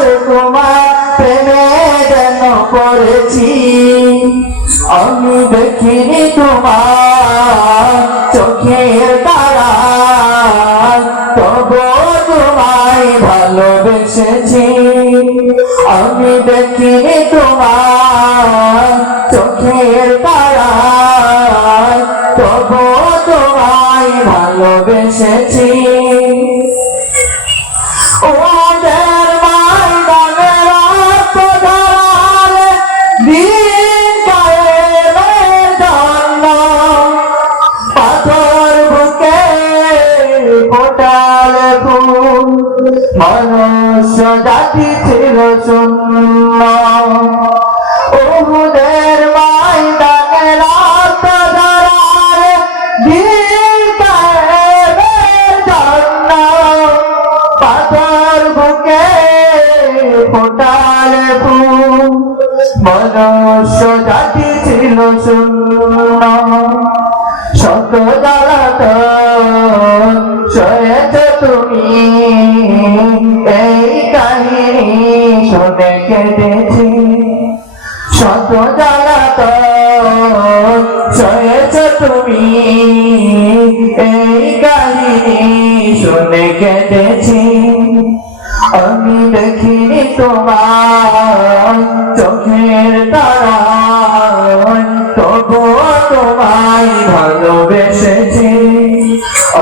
তোমার প্রেমে যেন পড়েছি। আমি দেখিনি তোমার চোখের তারা। তবু তোমায় ভালোবেসেছি। আমি দেখিনি তোমার চোখের তারা। তবু তোমায় ভালোবেসেছি। মনুষ্য জাতি ছিল শূন্য ওহুদের ময়দানে রক্ত ঝরালে দিন জন্য। পাথর বুকে ফোটাল ফুল মনুষ্য জাতি ছিল শূন্য শত জ্বালাত সয়েছ তুমি কেটেছি শত সয়েছ তুমি। এই কাহিনী শুনে কেটেছি আমি দেখিনি তোমার চোখের তারা তবুও তোমায় ভালোবেসেছি।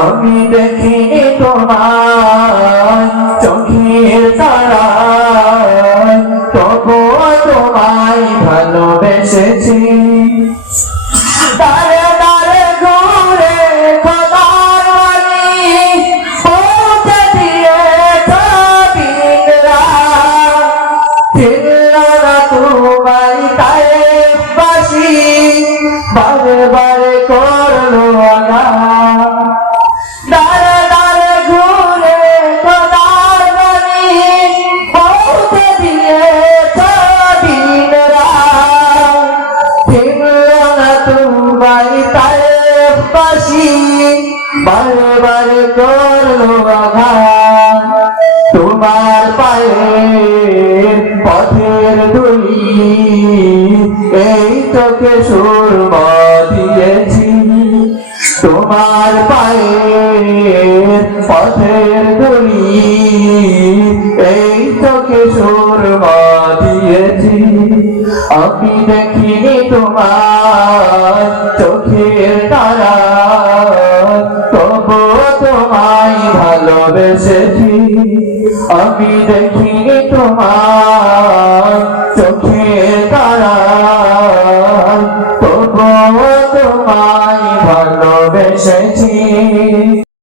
আমি দেখিনি তোমার চোখের ভালোবেসেছি বাসি বারে বারে করল আঘাত তোমার পায়ের পথের ধুলি এই চোখে সুরম দিয়েছি তোমার পায়ের পথের ধুলি এই চোখে সুরম দিয়েছি আমি দেখিনি তোমার চোখের তারা। ভালোবেসেছি আমি দেখিনি তোমার চোখের তারা? তবু তোমায় ভালোবেসেছি।